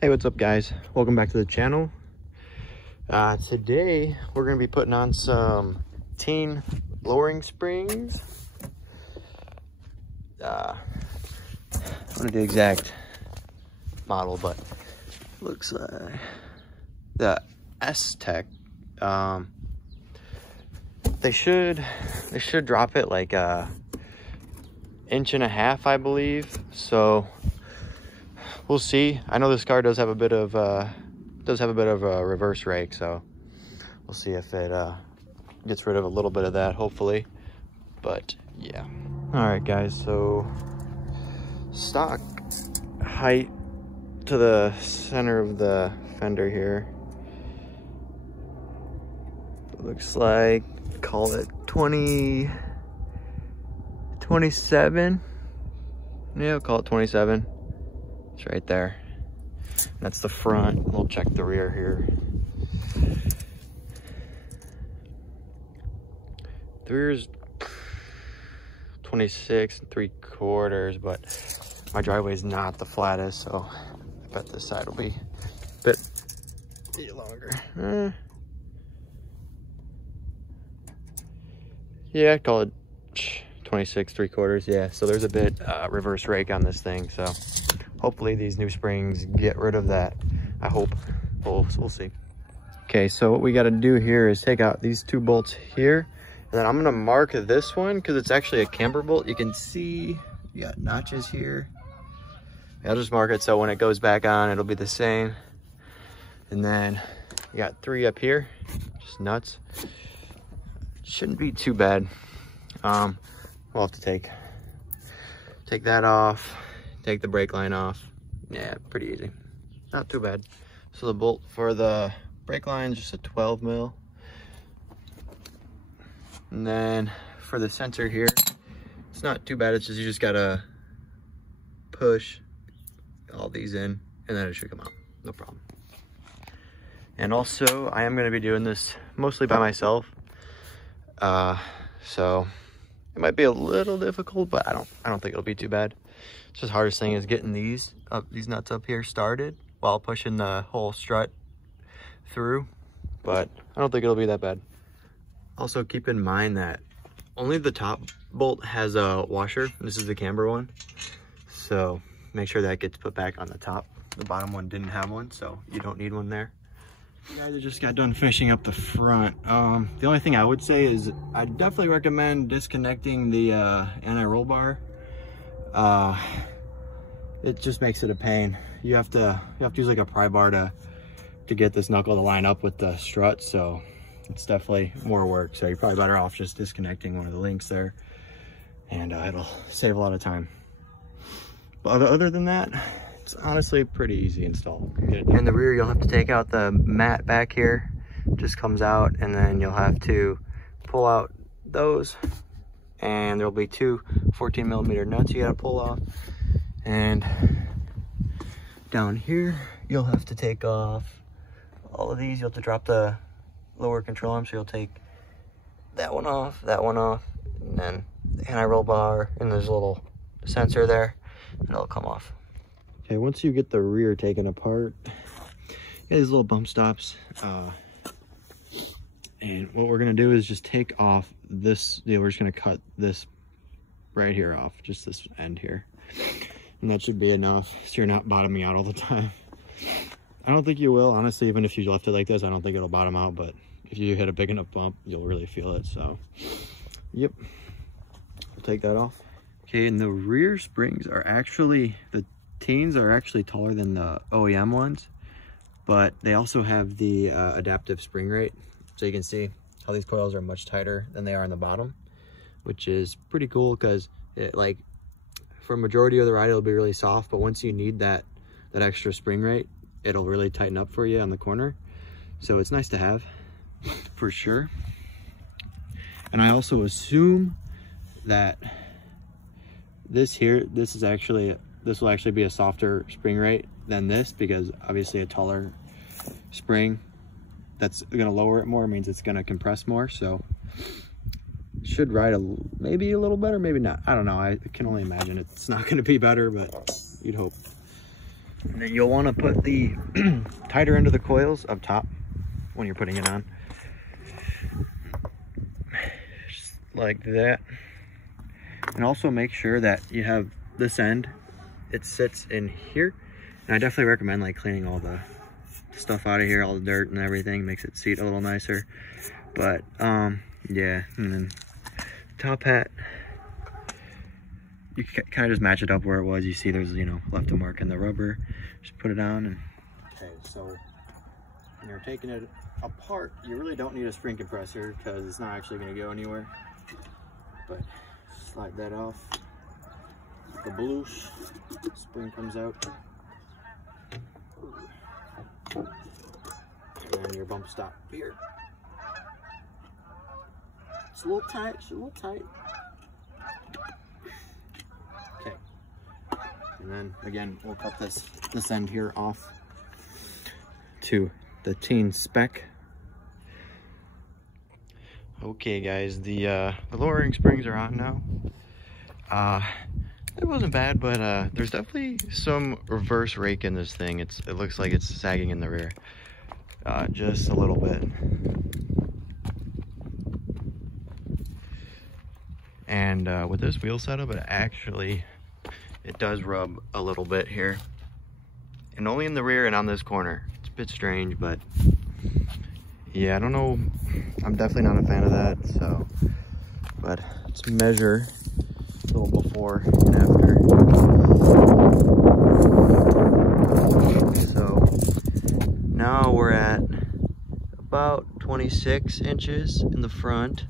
Hey, what's up guys? Welcome back to the channel. Today we're going to be putting on some Tein lowering springs. I don't know the exact model, but looks like the S-Tech. They should drop it like a inch and a half, I believe. So we'll see. I know this car does have a bit of a reverse rake, so we'll see if it gets rid of a little bit of that, hopefully. But yeah. All right, guys. So stock height to the center of the fender here. Looks like, call it 27. Yeah, we'll call it 27. It's right there. That's the front. We'll check the rear here. The rear's 26 3/4, but my driveway's not the flattest, so I bet this side will be a bit longer. Yeah, I'd call it 26 3/4. Yeah, so there's a bit reverse rake on this thing, so hopefully these new springs get rid of that. I hope. We'll see. Okay, so what we got to do here is take out these two bolts here, and then I'm gonna mark this one because it's actually a camber bolt. You can see you got notches here. I'll just mark it so when it goes back on, it'll be the same. And then you got 3 up here, just nuts. Shouldn't be too bad. We'll have to take that off, take the brake line off. Yeah, pretty easy, not too bad. So the bolt for the brake line is just a 12 mil. And then for the sensor here, it's not too bad. It's just, you just gotta push all these in and then it should come out, no problem. And also I am gonna be doing this mostly by myself. So it might be a little difficult, but I don't think it'll be too bad. It's just hardest thing is getting these nuts up here started while pushing the whole strut through, but I don't think it'll be that bad. Also keep in mind that only the top bolt has a washer. This is the camber one, so make sure that gets put back on the top. The bottom one didn't have one, so you don't need one there. Guys, I just got done finishing up the front. The only thing I would say is I definitely recommend disconnecting the anti-roll bar. It just makes it a pain. You have to use like a pry bar to get this knuckle to line up with the strut, so it's definitely more work. So you're probably better off just disconnecting one of the links there, and it'll save a lot of time. But other than that, it's honestly pretty easy install. In the rear, you'll have to take out the mat back here. It just comes out, and then you'll have to pull out those, and there'll be 2 14mm nuts you gotta pull off. And down here, you'll have to take off all of these. You'll have to drop the lower control arm, so you'll take that one off, and then the anti-roll bar, and there's a little sensor there, and it'll come off. Okay, once you get the rear taken apart, you got these little bump stops. And what we're gonna do is just take off this, we're just gonna cut this right here off, just this end here. And that should be enough, so you're not bottoming out all the time. I don't think you will, honestly. Even if you left it like this, I don't think it'll bottom out, but if you hit a big enough bump, you'll really feel it, so. Yep, we'll take that off. Okay, and the rear springs are actually, the Teins are actually taller than the OEM ones, but they also have the adaptive spring rate. So you can see how these coils are much tighter than they are on the bottom, which is pretty cool because it, like, for a majority of the ride, it'll be really soft, but once you need that extra spring rate, it'll really tighten up for you on the corner. So it's nice to have, for sure. And I also assume that this will actually be a softer spring rate than this, because obviously a taller spring that's gonna lower it more means it's gonna compress more. So should ride maybe a little better, maybe not. I don't know. I can only imagine it's not gonna be better, but you'd hope. And then you'll want to put the tighter end of the coils up top when you're putting it on. Just like that. And also make sure that you have this end, it sits in here. And I definitely recommend like cleaning all the stuff out of here, all the dirt and everything, makes it seat a little nicer. But yeah, and then top hat, you can kind of just match it up where it was. You see there's, you know, left a mark in the rubber. Just put it on. And okay, so when you're taking it apart, you really don't need a spring compressor because it's not actually going to go anywhere. But slide that off. The baloosh, spring comes out. And then your bump stop here. It's a little tight, it's a little tight. Okay. And then again, we'll cut this end here off to the Tein spec. Okay guys, the lowering springs are on now. It wasn't bad, but there's definitely some reverse rake in this thing. It looks like it's sagging in the rear. Just a little bit. And with this wheel setup, it does rub a little bit here. And only in the rear and on this corner. It's a bit strange, but yeah, I don't know. I'm definitely not a fan of that, so. But let's measure a little before and after. So now we're at about 26 inches in the front,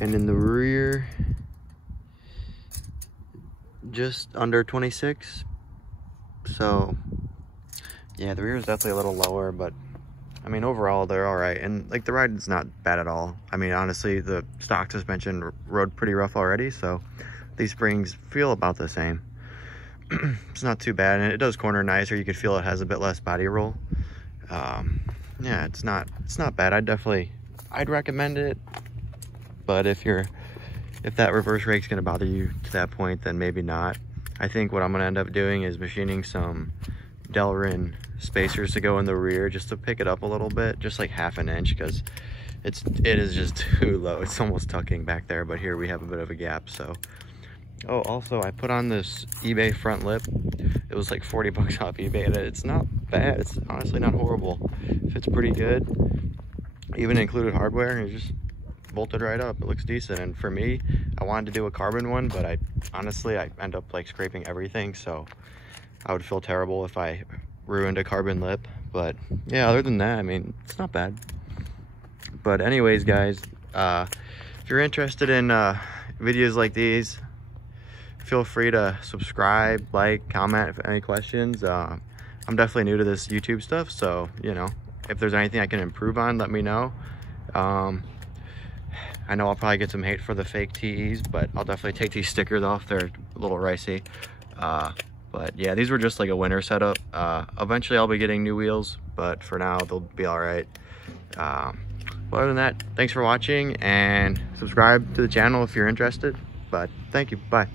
and in the rear just under 26. So yeah, the rear is definitely a little lower, but I mean, overall, they're all right. And like the ride is not bad at all. I mean, honestly, the stock suspension rode pretty rough already. So these springs feel about the same. It's not too bad. And it does corner nicer. You could feel it has a bit less body roll. Yeah, it's not bad. I'd recommend it. But if that reverse rake's gonna bother you to that point, then maybe not. I think what I'm gonna end up doing is machining some Delrin spacers to go in the rear just to pick it up a little bit, just like half an inch, because it is just too low. It's almost tucking back there, but here we have a bit of a gap. So oh, also I put on this eBay front lip. It was like 40 bucks off eBay, and it's not bad. It's honestly not horrible. It fits pretty good. Even included hardware, and it just bolted right up. It looks decent. And for me, I wanted to do a carbon one, but I end up like scraping everything, so I would feel terrible if I ruined a carbon lip. But yeah, other than that, I mean, it's not bad. But anyways, guys, if you're interested in videos like these, feel free to subscribe, like, comment if any questions. I'm definitely new to this YouTube stuff, so you know, if there's anything I can improve on, let me know. I know I'll probably get some hate for the fake TEs, but I'll definitely take these stickers off. They're a little ricey. But yeah, these were just like a winter setup. Eventually I'll be getting new wheels, but for now they'll be all right. But other than that, thanks for watching, and subscribe to the channel if you're interested. But thank you, bye.